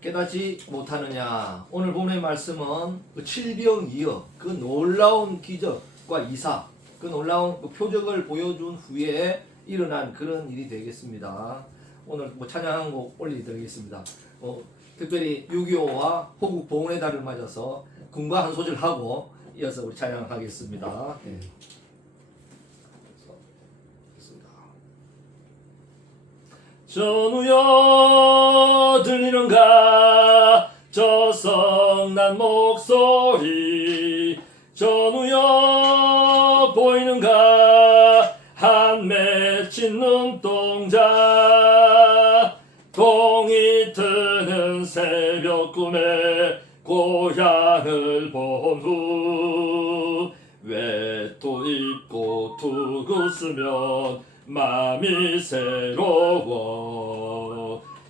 깨닫지 못하느냐. 오늘 본문의 말씀은 그 칠병이어 그 놀라운 기적과 이사, 그 놀라운 그 표적을 보여준 후에 일어난 그런 일이 되겠습니다. 오늘 찬양 한 곡 올려드리겠습니다. 특별히 6.25와 호국 봉헌의 달을 맞아서 군가 한 소절 하고 이어서 우리 찬양하겠습니다. 네. 전우여 들리는가 저 성난 목소리, 전우여 보이는가 한 맺힌 눈동자, 공이 트는 새벽 꿈에 고향을 본 후 외투 입고 두고 쓰면 마음이 새로워.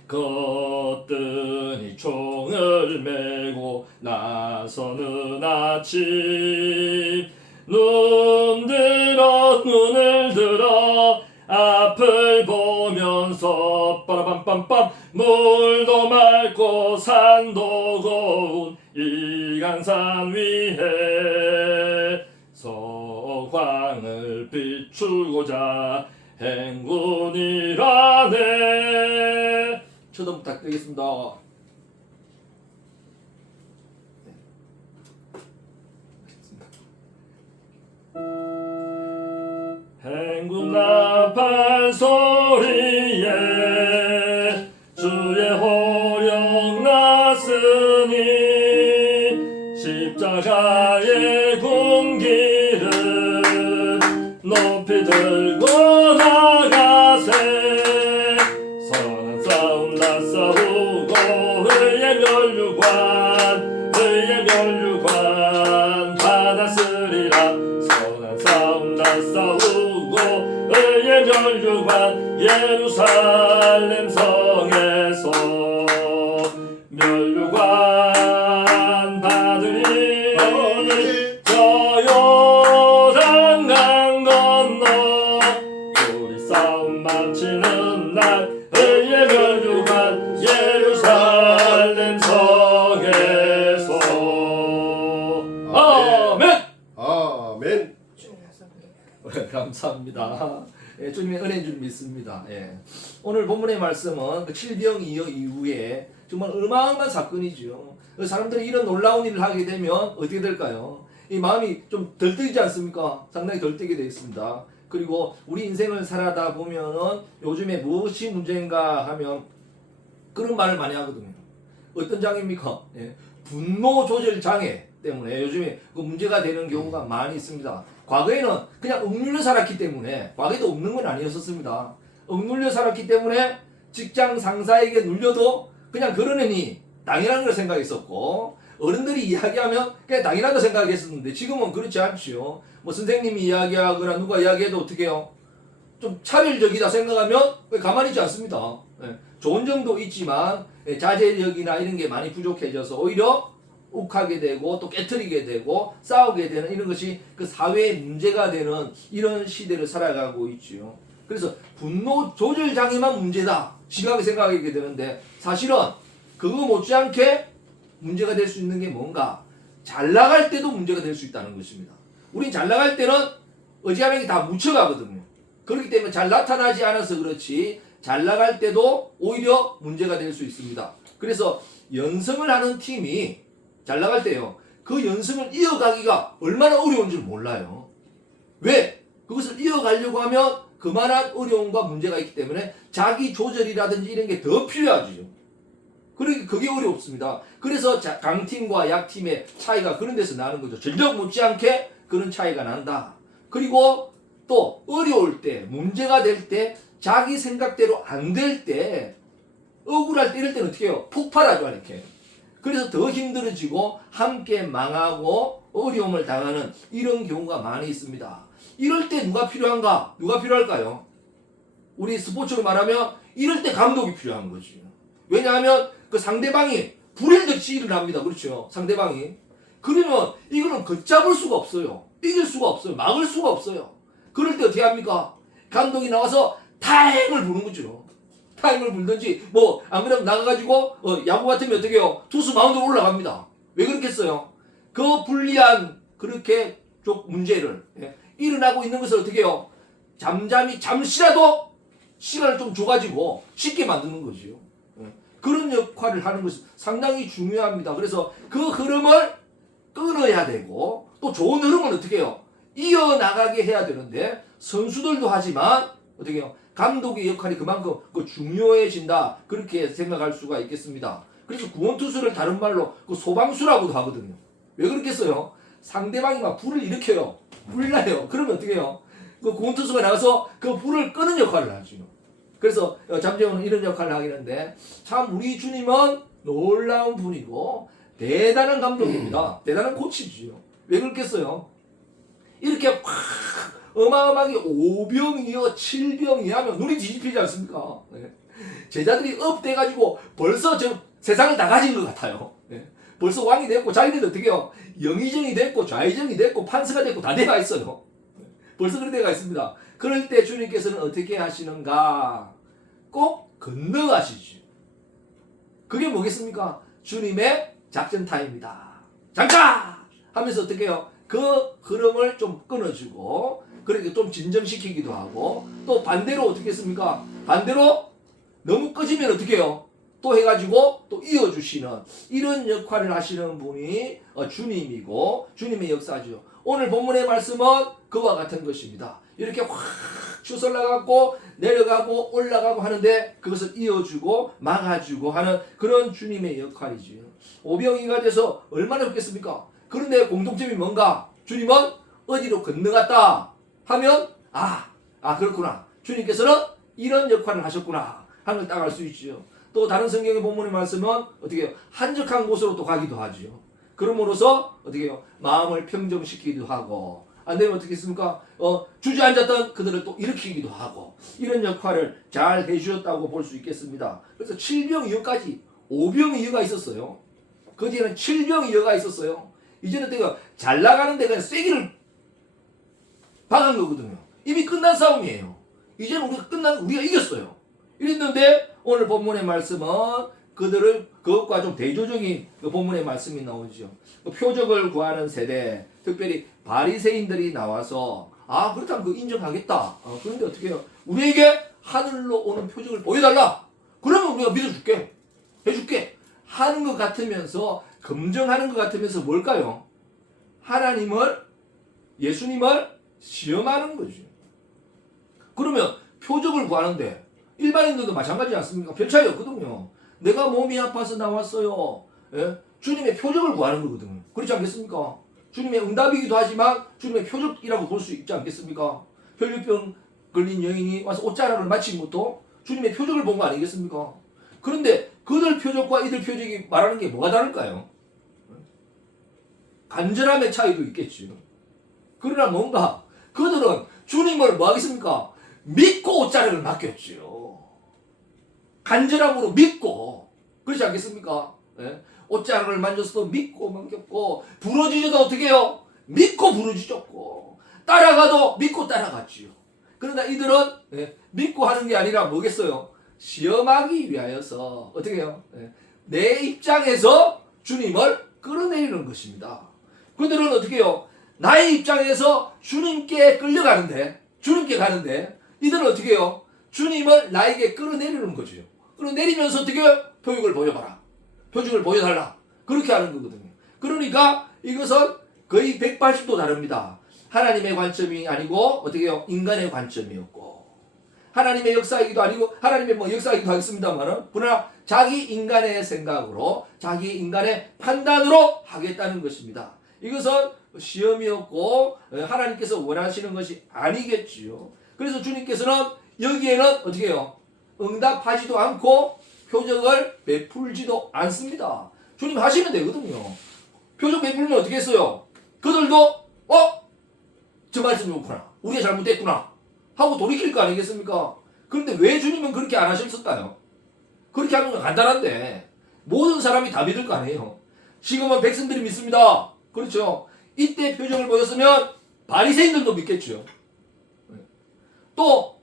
거뜬히 총을 메고 나서는 아침, 눈을 들어 앞을 보면서 빠라밤빰빰 물도 맑고 산도 고운 이 강산 위에 서광을 비추고자 행군이라네. 초도 부탁드리겠습니다. 행군 나팔 소리에 주의 호령 났으니 십자가의 군기를 높이 들고 나가세. 선한 싸움 나 싸우고 의의 멸류관 받았으리라. 선한 싸움 나 싸우고 의의 멸류관 예루살렘 성에서 멸류관 받으리. 저 요단강 건너 우리 싸움 마치는 날 의의 멸류관 예루살렘 성에서. 아멘. 아멘. 감사합니다. 예, 주님의 은혜인 줄 믿습니다. 예. 오늘 본문의 말씀은 그 칠병이어 이후에 정말 어마어마한 사건이죠. 사람들이 이런 놀라운 일을 하게 되면 어떻게 될까요? 이 마음이 좀 덜뜨지 않습니까? 상당히 덜뜨게 되어 있습니다. 그리고 우리 인생을 살아다 보면은 요즘에 무엇이 문제인가 하면 그런 말을 많이 하거든요. 어떤 장애입니까? 예. 분노 조절 장애 때문에 요즘에 그 문제가 되는 경우가 많이 있습니다. 과거에는 그냥 억눌려 살았기 때문에, 과거에도 없는 건 아니었었습니다. 억눌려 살았기 때문에 직장 상사에게 눌려도 그냥 그러느니 당연한 걸 생각했었고, 어른들이 이야기하면 그냥 당연하다고 생각했었는데 지금은 그렇지 않지요. 뭐 선생님이 이야기하거나 누가 이야기해도 어떻게 해요? 좀 차별적이다 생각하면 가만히 있지 않습니다. 예, 좋은 점도 있지만 자제력이나 이런 게 많이 부족해져서 오히려 욱하게 되고 또 깨트리게 되고 싸우게 되는 이런 것이 그 사회의 문제가 되는 이런 시대를 살아가고 있지요. 그래서 분노 조절 장애만 문제다 심하게 생각하게 되는데, 사실은 그거 못지않게 문제가 될 수 있는 게 뭔가, 잘 나갈 때도 문제가 될 수 있다는 것입니다. 우린 잘 나갈 때는 어지간하게 다 묻혀가거든요. 그렇기 때문에 잘 나타나지 않아서 그렇지 잘 나갈 때도 오히려 문제가 될 수 있습니다. 그래서 연승을 하는 팀이 잘 나갈 때요, 그 연승을 이어가기가 얼마나 어려운 줄 몰라요. 왜? 그것을 이어가려고 하면 그만한 어려움과 문제가 있기 때문에 자기 조절이라든지 이런 게 더 필요하죠. 그러니까 그게 어렵습니다. 그래서 강팀과 약팀의 차이가 그런 데서 나는 거죠. 전력 못지않게 그런 차이가 난다. 그리고 또 어려울 때, 문제가 될 때, 자기 생각대로 안 될 때, 억울할 때 이럴 때는 어떻게 해요? 폭발하죠, 이렇게. 그래서 더 힘들어지고 함께 망하고 어려움을 당하는 이런 경우가 많이 있습니다. 이럴 때 누가 필요한가? 누가 필요할까요? 우리 스포츠로 말하면 이럴 때 감독이 필요한 거죠. 왜냐하면 그 상대방이 불행듯이 일어납니다. 그렇죠? 상대방이. 그러면 이거는 걷잡을 수가 없어요. 이길 수가 없어요. 막을 수가 없어요. 그럴 때 어떻게 합니까? 감독이 나와서 타행을 부는 거죠. 타임을 불든지 뭐 안 그러면 나가가지고 야구 같으면 어떻게 해요? 투수 마운드로 올라갑니다. 왜 그렇겠어요? 그 불리한 그렇게 좀 문제를 일어나고 있는 것을 어떻게 해요? 잠시라도 시간을 좀 줘가지고 쉽게 만드는 거지요. 그런 역할을 하는 것이 상당히 중요합니다. 그래서 그 흐름을 끊어야 되고 또 좋은 흐름은 어떻게 해요? 이어나가게 해야 되는데 선수들도 하지만 어떻게 해요? 감독의 역할이 그만큼 중요해진다. 그렇게 생각할 수가 있겠습니다. 그래서 구원투수를 다른 말로 소방수라고도 하거든요. 왜 그렇겠어요? 상대방이 막 불을 일으켜요. 불이 나요. 그러면 어떻게 해요? 그 구원투수가 나가서 그 불을 끄는 역할을 하죠. 그래서 잠재우는 이런 역할을 하겠는데 참 우리 주님은 놀라운 분이고 대단한 감독입니다. 대단한 코치지요. 왜 그렇겠어요? 이렇게 확 어마어마하게 5병이요 7병이 하면 눈이 뒤집히지 않습니까? 네. 제자들이 업돼가지고 벌써 세상을 다 가진 것 같아요. 네. 벌써 왕이 됐고 자기들도 어떻게 해요? 영의정이 됐고 좌의정이 됐고 판사가 됐고 다 돼가 있어요. 벌써 그런 데가 있습니다. 그럴 때 주님께서는 어떻게 하시는가? 꼭 건너가시죠. 그게 뭐겠습니까? 주님의 작전 타임이다. 장차! 하면서 어떻게 해요? 그 흐름을 좀 끊어주고 그렇게 좀 진정시키기도 하고 또 반대로 어떻게 했습니까? 반대로 너무 꺼지면 어떻게 해요? 또 해가지고 또 이어주시는 이런 역할을 하시는 분이 주님이고 주님의 역사죠. 오늘 본문의 말씀은 그와 같은 것입니다. 이렇게 확 추설나가고 내려가고 올라가고 하는데 그것을 이어주고 막아주고 하는 그런 주님의 역할이지요. 오병이가 돼서 얼마나 좋겠습니까? 그런데 공통점이 뭔가? 주님은 어디로 건너갔다 하면 그렇구나. 주님께서는 이런 역할을 하셨구나 하는 걸 딱 알 수 있죠. 또 다른 성경의 본문의 말씀은 어떻게 해요? 한적한 곳으로 또 가기도 하죠. 그럼으로써 어떻게 해요? 마음을 평정시키기도 하고 안 되면 어떻게 했습니까? 주저앉았던 그들을 또 일으키기도 하고 이런 역할을 잘 해주셨다고 볼 수 있겠습니다. 그래서 7병이어까지 5병이어가 있었어요. 그 뒤에는 7병이어가 있었어요. 이제는 내가 잘 나가는데 그냥 쐐기를 박은 거거든요. 이미 끝난 싸움이에요. 이제는 우리가 이겼어요. 이랬는데 오늘 본문의 말씀은 그것과 좀 대조적인 본문의 말씀이 나오죠. 표적을 구하는 세대, 특별히 바리새인들이 나와서 그렇다면 그거 인정하겠다. 그런데 어떻게 해요? 우리에게 하늘로 오는 표적을 보여달라. 그러면 우리가 믿어줄게. 해줄게. 하는 것 같으면서 검증하는 것 같으면서 뭘까요? 예수님을 시험하는 거죠. 그러면 표적을 구하는데 일반인들도 마찬가지 않습니까? 별 차이 없거든요. 내가 몸이 아파서 나왔어요. 주님의 표적을 구하는 거거든요. 그렇지 않겠습니까? 주님의 응답이기도 하지만 주님의 표적이라고 볼 수 있지 않겠습니까? 혈류병 걸린 여인이 와서 옷자락을 마친 것도 주님의 표적을 본 거 아니겠습니까? 그런데 그들 표적과 이들 표적이 말하는 게 뭐가 다를까요? 간절함의 차이도 있겠죠. 그러나 뭔가 그들은 주님을 뭐 하겠습니까? 믿고 옷자락을 맡겼죠. 간절함으로 믿고 그렇지 않겠습니까? 옷자락을 만져서도 믿고 맡겼고 부러지셔도 어떻게 해요? 믿고 부러지셨고 따라가도 믿고 따라갔지요. 그러나 이들은 믿고 하는 게 아니라 뭐겠어요? 시험하기 위하여서 어떻게 해요? 내 입장에서 주님을 끌어내리는 것입니다. 그들은 어떻게 해요? 나의 입장에서 주님께 끌려가는데 주님께 가는데 이들은 어떻게 해요? 주님을 나에게 끌어내리는 거죠. 끌어내리면서 어떻게 해요? 표적을 보여봐라. 표적을 보여달라. 그렇게 하는 거거든요. 그러니까 이것은 거의 180도 다릅니다. 하나님의 관점이 아니고 어떻게 해요? 인간의 관점이었고 하나님의 역사이기도 아니고 하나님의 역사이기도 하겠습니다만은 그러나 자기 인간의 생각으로 자기 인간의 판단으로 하겠다는 것입니다. 이것은 시험이었고 하나님께서 원하시는 것이 아니겠지요. 그래서 주님께서는 여기에는 어떻게 해요? 응답하지도 않고 표적을 베풀지도 않습니다. 주님 하시면 되거든요. 표적 베풀면 어떻게 했어요? 그들도 저 말씀이 옳구나. 우리가 잘못했구나. 하고 돌이킬 거 아니겠습니까? 그런데 왜 주님은 그렇게 안 하셨을까요? 그렇게 하는 건 간단한데 모든 사람이 다 믿을 거 아니에요. 지금은 백성들이 믿습니다. 그렇죠. 이때 표적을 보였으면 바리새인들도 믿겠죠. 또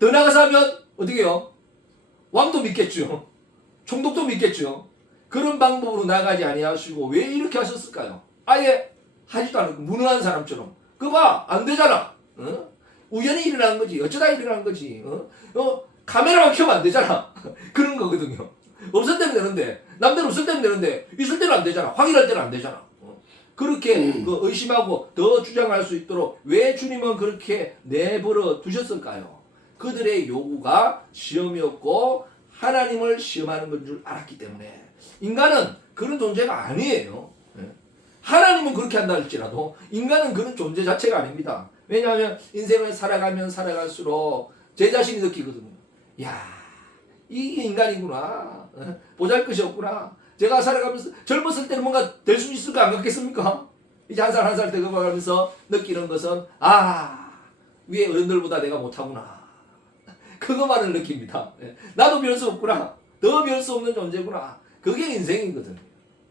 더 나가서 하면 어떻게 해요? 왕도 믿겠죠. 총독도 믿겠죠. 그런 방법으로 나가지 아니하시고 왜 이렇게 하셨을까요? 아예 하지도 않고 무능한 사람처럼. 그거 봐, 안 되잖아. 어? 우연히 일어난 거지. 어쩌다 일어난 거지. 카메라만 켜면 안 되잖아. 그런 거거든요. 없을 때는 되는데, 남들 없을 때는 되는데, 있을 때는 안 되잖아. 확인할 때는 안 되잖아. 그렇게 의심하고 더 주장할 수 있도록 왜 주님은 그렇게 내버려 두셨을까요? 그들의 요구가 시험이었고 하나님을 시험하는 건 줄 알았기 때문에. 인간은 그런 존재가 아니에요. 하나님은 그렇게 한다 할지라도 인간은 그런 존재 자체가 아닙니다. 왜냐하면 인생을 살아가면 살아갈수록 제 자신이 느끼거든요. 야, 이게 인간이구나. 보잘것이 없구나. 제가 살아가면서 젊었을 때는 뭔가 될 수 있을까 안 같겠습니까? 이제 한 살 한 살 되어가면서 느끼는 것은 위에 어른들보다 내가 못하구나. 그것만을 느낍니다. 나도 별 수 없구나. 더 별 수 없는 존재구나. 그게 인생이거든요.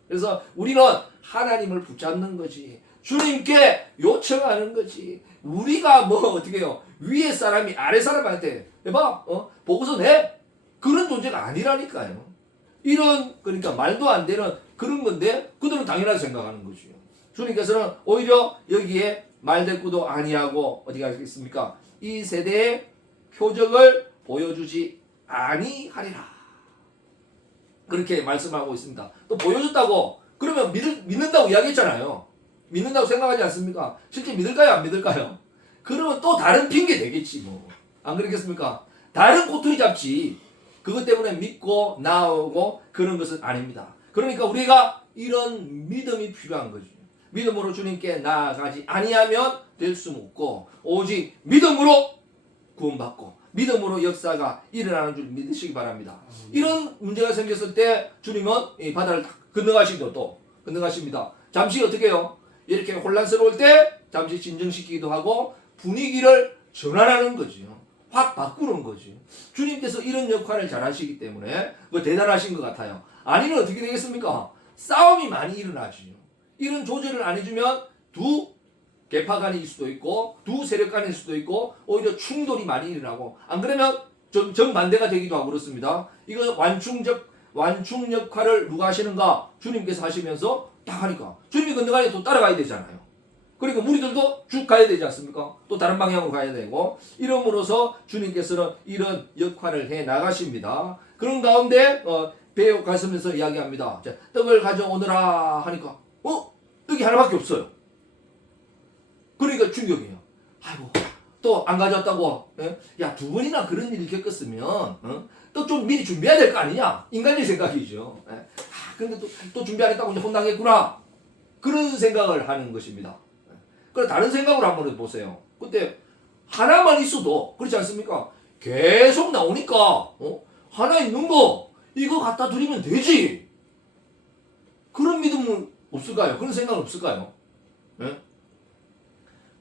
그래서 우리는 하나님을 붙잡는 거지. 주님께 요청하는 거지. 우리가 어떻게 해요? 위에 사람이 아래 사람한테 해봐. 보고서 내? 그런 존재가 아니라니까요. 그러니까 말도 안 되는 그런 건데 그들은 당연하게 생각하는 거죠. 주님께서는 오히려 여기에 말대꾸도 아니하고 어디 가겠습니까? 이 세대의 표적을 보여주지 아니하리라. 그렇게 말씀하고 있습니다. 또 보여줬다고 그러면 믿는다고 이야기했잖아요. 믿는다고 생각하지 않습니까? 실제 믿을까요? 안 믿을까요? 그러면 또 다른 핑계 되겠지 뭐. 안 그렇겠습니까? 다른 꼬투리 잡지. 그것 때문에 믿고 나오고 그런 것은 아닙니다. 그러니까 우리가 이런 믿음이 필요한 거죠. 믿음으로 주님께 나아가지 아니하면 될 수 없고 오직 믿음으로 구원받고 믿음으로 역사가 일어나는 줄 믿으시기 바랍니다. 이런 문제가 생겼을 때 주님은 이 바다를 건너가시기도 또 건너가십니다. 잠시 어떻게 해요? 이렇게 혼란스러울 때 잠시 진정시키기도 하고 분위기를 전환하는 거죠. 확 바꾸는 거죠. 주님께서 이런 역할을 잘 하시기 때문에 대단하신 것 같아요. 아니면 어떻게 되겠습니까? 싸움이 많이 일어나죠. 이런 조절을 안 해주면 두 계파 간일 수도 있고 두 세력 간일 수도 있고 오히려 충돌이 많이 일어나고 안 그러면 정반대가 되기도 하고 그렇습니다. 이거 완충 역할을 누가 하시는가? 주님께서 하시면서 딱 하니까 주님이 건너가니 또 따라가야 되잖아요. 그러니까 무리들도 쭉 가야 되지 않습니까? 또 다른 방향으로 가야 되고 이름으로써 주님께서는 이런 역할을 해 나가십니다. 그런 가운데 배에 가시면서 이야기합니다. 자, 떡을 가져오너라 하니까 떡이 하나밖에 없어요. 그러니까 충격이에요. 아이고 또 안 가져왔다고. 야, 두 번이나 그런 일을 겪었으면 또 좀 미리 준비해야 될 거 아니냐? 인간적인 생각이죠. 근데 또 준비 안 했다고 이제 혼나겠구나. 그런 생각을 하는 것입니다. 그럼 다른 생각으로 한번 해보세요. 그때 하나만 있어도 그렇지 않습니까? 계속 나오니까 하나 있는 거 이거 갖다 드리면 되지. 그런 믿음은 없을까요? 그런 생각은 없을까요?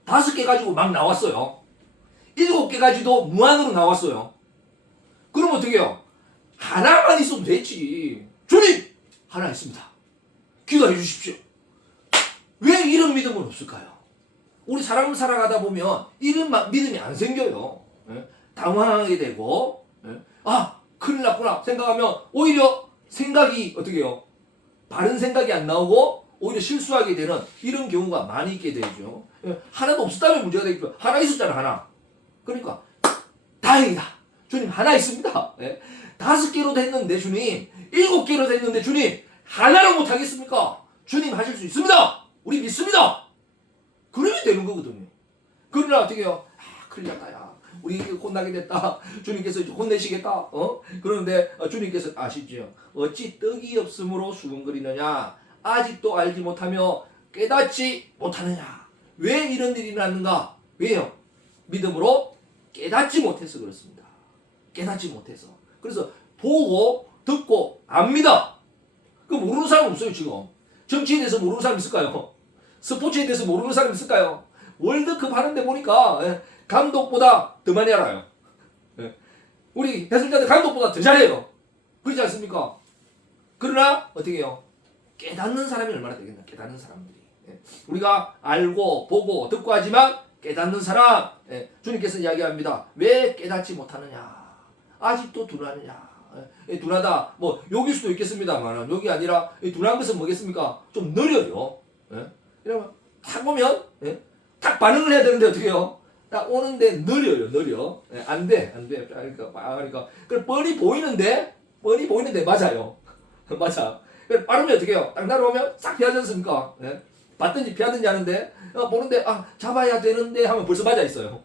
5개 가지고 막 나왔어요. 7개 가지고 무한으로 나왔어요. 그럼 어떻게 해요? 하나만 있어도 되지. 주님! 하나 있습니다. 기도해 주십시오. 왜 이런 믿음은 없을까요? 우리 사람을 살아가다 보면 이런 믿음이 안 생겨요. 당황하게 되고 큰일 났구나 생각하면 오히려 생각이 어떻게 해요? 바른 생각이 안 나오고 오히려 실수하게 되는 이런 경우가 많이 있게 되죠. 하나도 없었다면 문제가 되겠죠. 하나 있었잖아 하나. 그러니까 다행이다. 주님 하나 있습니다. 5개로 됐는데 주님 7개로 됐는데 주님 하나를 못하겠습니까? 주님 하실 수 있습니다. 우리 믿습니다. 그러면 되는 거거든요. 그러나 어떻게 해요? 큰일 났다 야. 우리 혼나게 됐다. 주님께서 혼내시겠다. 그런데 주님께서 아시죠? 어찌 떡이 없으므로 수군거리느냐. 아직도 알지 못하며 깨닫지 못하느냐. 왜 이런 일이 났는가? 왜요? 믿음으로 깨닫지 못해서 그렇습니다. 깨닫지 못해서. 그래서 보고 듣고 압니다. 그 모르는 사람 없어요 지금. 정치에 대해서 모르는 사람 있을까요? 스포츠에 대해서 모르는 사람 있을까요? 월드컵 하는데 보니까 감독보다 더 많이 알아요. 우리 해설자들 감독보다 더 잘해요. 그렇지 않습니까? 그러나 어떻게 해요? 깨닫는 사람이 얼마나 되겠나. 깨닫는 사람들이. 우리가 알고 보고 듣고 하지만 깨닫는 사람 주님께서 이야기합니다. 왜 깨닫지 못하느냐. 아직도 둔하느냐. 둔하다. 뭐 욕일 수도 있겠습니다만 욕이 아니라 둔한 것은 뭐겠습니까? 좀 느려요. 예? 이러면 탁 오면 탁 반응을 해야 되는데 어떻게 해요? 딱 오는데 느려요, 느려. 안 돼. 그러니까 뻔히 보이는데 맞아요. 맞아. 빠르면 어떻게 해요? 딱 날아오면 싹 피하지 않습니까? 받든지 피하든지 하는데 보는데 잡아야 되는데 하면 벌써 맞아 있어요.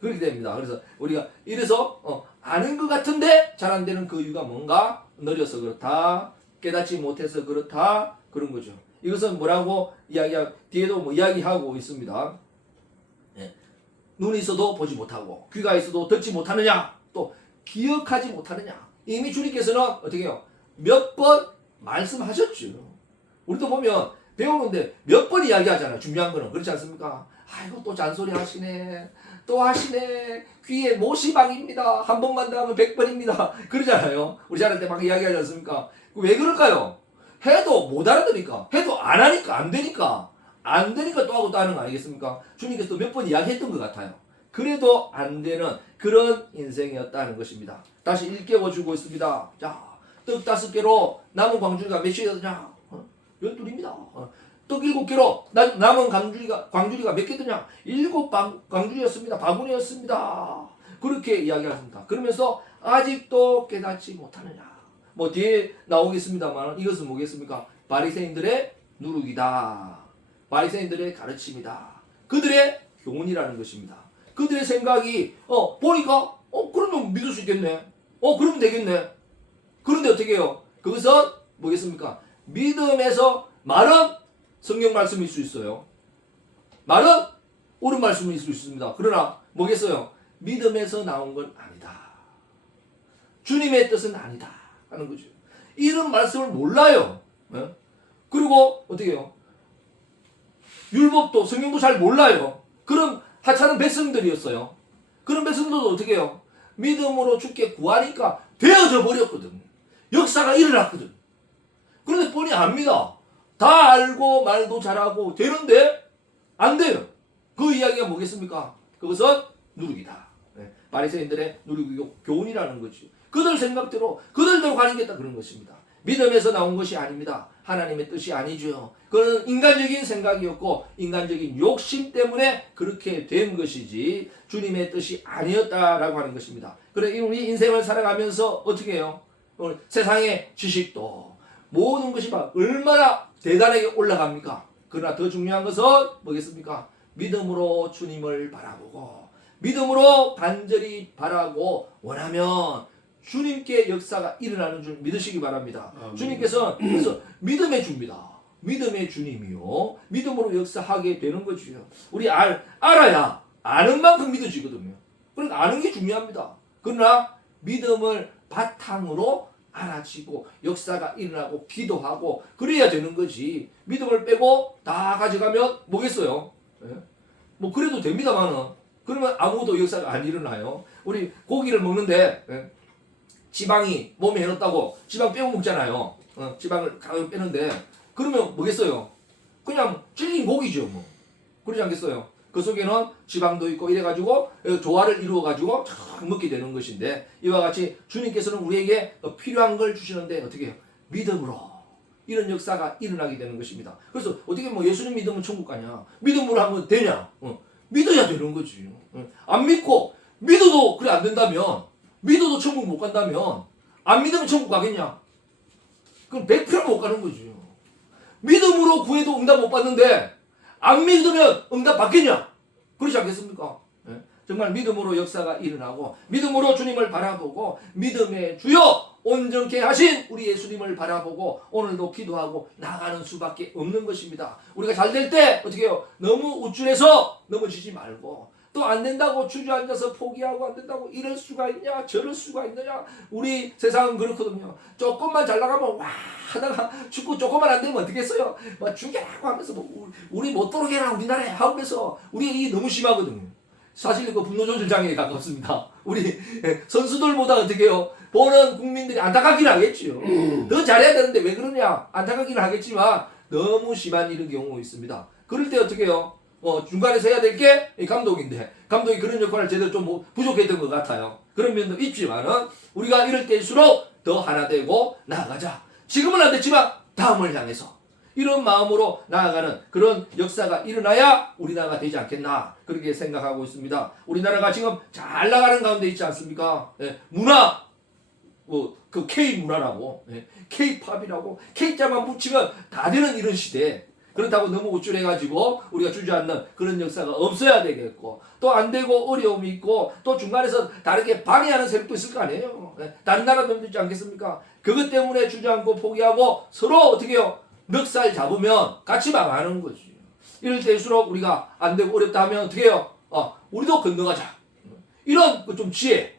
그렇게 됩니다. 그래서 우리가 이래서 아는 것 같은데 잘 안 되는 그 이유가 뭔가 느려서 그렇다, 깨닫지 못해서 그렇다, 그런 거죠. 이것은 뭐라고 뒤에도 뭐 이야기하고 있습니다. 눈이 있어도 보지 못하고 귀가 있어도 듣지 못하느냐, 또 기억하지 못하느냐. 이미 주님께서는 어떻게 해요? 몇 번 말씀하셨죠. 우리도 보면 배우는데 몇 번 이야기하잖아요. 중요한 거는 그렇지 않습니까? 아이고 또 잔소리 하시네, 또 하시네, 귀에 모시박입니다, 한 번만 더 하면 100번입니다 그러잖아요. 우리 자랄 때 막 이야기하지 않습니까? 왜 그럴까요? 해도 못 알아들으니까, 해도 안 하니까, 안 되니까 또 하고 또 하는 거 아니겠습니까? 주님께서 몇 번 이야기했던 것 같아요. 그래도 안 되는 그런 인생이었다는 것입니다. 다시 일깨워주고 있습니다. 자, 떡 5개로 남은 광주리가 몇이었느냐? 12입니다. 떡 7개로 남은 광주리가 몇 개 되냐? 7 광주리였습니다. 바구니였습니다. 그렇게 이야기하십니다. 그러면서 아직도 깨닫지 못하느냐? 뭐 뒤에 나오겠습니다만 이것은 뭐겠습니까? 바리새인들의 누룩이다. 바리새인들의 가르침이다. 그들의 교훈이라는 것입니다. 그들의 생각이 보니까 그러면 믿을 수 있겠네. 그러면 되겠네. 그런데 어떻게 해요? 그것은 뭐겠습니까? 믿음에서 말은 성경 말씀일 수 있어요. 말은 옳은 말씀일 수 있습니다. 그러나 뭐겠어요? 믿음에서 나온 건 아니다. 주님의 뜻은 아니다 하는 거죠. 이런 말씀을 몰라요. 그리고 어떻게 해요? 율법도 성경도 잘 몰라요. 그런 하찮은 백성들이었어요. 그런 백성들도 어떻게 해요? 믿음으로 주께 구하니까 되어져 버렸거든. 역사가 일어났거든. 그런데 뻔히 압니다. 다 알고 말도 잘하고 되는데 안 돼요. 그 이야기가 뭐겠습니까? 그것은 누룩이다. 바리새인들의 누룩이고 교훈이라는 거죠. 그들 생각대로 그들대로 가는 게 다 그런 것입니다. 믿음에서 나온 것이 아닙니다. 하나님의 뜻이 아니죠. 그건 인간적인 생각이었고 인간적인 욕심 때문에 그렇게 된 것이지 주님의 뜻이 아니었다라고 하는 것입니다. 그래 우리 인생을 살아가면서 어떻게 해요? 세상의 지식도 모든 것이 막 얼마나 대단하게 올라갑니까? 그러나 더 중요한 것은 뭐겠습니까? 믿음으로 주님을 바라보고 믿음으로 간절히 바라고 원하면 주님께 역사가 일어나는 줄 믿으시기 바랍니다. 주님께서는 그래서 믿음의 주입니다. 믿음의 주님이요. 믿음으로 역사하게 되는 거죠. 우리 알아야 아는 만큼 믿어지거든요. 그러니까 아는 게 중요합니다. 그러나 믿음을 바탕으로 알아지고 역사가 일어나고 기도하고 그래야 되는 거지. 믿음을 빼고 다 가져가면 뭐겠어요? 뭐 그래도 됩니다만은 그러면 아무도 역사가 안 일어나요. 우리 고기를 먹는데 지방이 몸에 해롭다고 지방 빼고 먹잖아요. 지방을 가끔 빼는데 그러면 뭐겠어요? 그냥 질긴 고기죠 뭐. 그러지 않겠어요? 그 속에는 지방도 있고 이래가지고 조화를 이루어가지고 쫙 먹게 되는 것인데 이와 같이 주님께서는 우리에게 필요한 걸 주시는데 어떻게 해요? 믿음으로 이런 역사가 일어나게 되는 것입니다. 그래서 어떻게 뭐 예수님 믿으면 천국 가냐? 믿음으로 하면 되냐? 믿어야 되는 거지. 안 믿고 믿어도 그래 안 된다면 믿어도 천국 못 간다면 안 믿으면 천국 가겠냐? 그럼 100% 못 가는 거죠. 믿음으로 구해도 응답 못 받는데 안 믿으면 응답 받겠냐? 그렇지 않겠습니까? 정말 믿음으로 역사가 일어나고 믿음으로 주님을 바라보고 믿음의 주여 온전케 하신 우리 예수님을 바라보고 오늘도 기도하고 나가는 수밖에 없는 것입니다. 우리가 잘 될 때 어떻게 해요? 너무 우쭐해서 넘어지지 말고 또 안 된다고 주저앉아서 포기하고 안 된다고 이럴 수가 있냐 저럴 수가 있느냐. 우리 세상은 그렇거든요. 조금만 잘 나가면 와 하다가 축구 조금만 안 되면 어떻겠어요? 막 죽여라고 하면서 뭐 우리 못 들어오게 해라 우리나라에 하면서 우리 이 너무 심하거든요. 사실 그 분노 조절 장애에 가깝습니다. 우리 선수들보다 어떻게 해요? 보는 국민들이 안타깝긴 하겠지요. 더 잘해야 되는데 왜 그러냐? 안타깝긴 하겠지만 너무 심한 이런 경우가 있습니다. 그럴 때 어떻게 해요? 중간에서 해야 될 게 감독인데 감독이 그런 역할을 제대로 좀 부족했던 것 같아요. 그런 면도 있지만은 우리가 이럴 때일수록 더 하나 되고 나아가자. 지금은 안 됐지만 다음을 향해서 이런 마음으로 나아가는 그런 역사가 일어나야 우리나라가 되지 않겠나 그렇게 생각하고 있습니다. 우리나라가 지금 잘 나가는 가운데 있지 않습니까? 예, 문화 그 K 문화라고, K 팝이라고 K자만 붙이면 다 되는 이런 시대. 그렇다고 너무 우쭐해가지고 우리가 주저앉는 그런 역사가 없어야 되겠고 또 안 되고 어려움이 있고 또 중간에서 다르게 방해하는 세력도 있을 거 아니에요. 다른 나라도 있지 않겠습니까? 그것 때문에 주저앉고 포기하고 서로 어떻게 해요? 멱살 잡으면 같이 망하는 거지. 이럴 때일수록 우리가 안 되고 어렵다 하면 어떻게 해요? 우리도 건너가자. 이런 그 좀 지혜.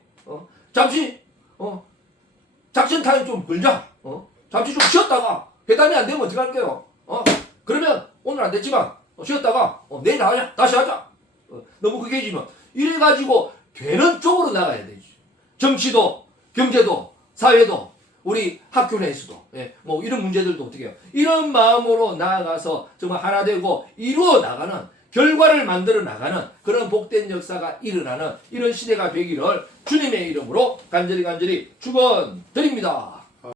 잠시 작전 타임 좀 걸자. 잠시 좀 쉬었다가 회담이 안 되면 어떻게 할게요? 그러면 오늘 안 됐지만 쉬었다가 내일 하자. 다시 하자. 너무 그게 지면 이래가지고 되는 쪽으로 나가야 되지. 정치도 경제도 사회도 우리 학교 내에서도 뭐 이런 문제들도 어떻게 해요? 이런 마음으로 나아가서 정말 하나 되고 이루어 나가는 결과를 만들어 나가는 그런 복된 역사가 일어나는 이런 시대가 되기를 주님의 이름으로 간절히 축원드립니다.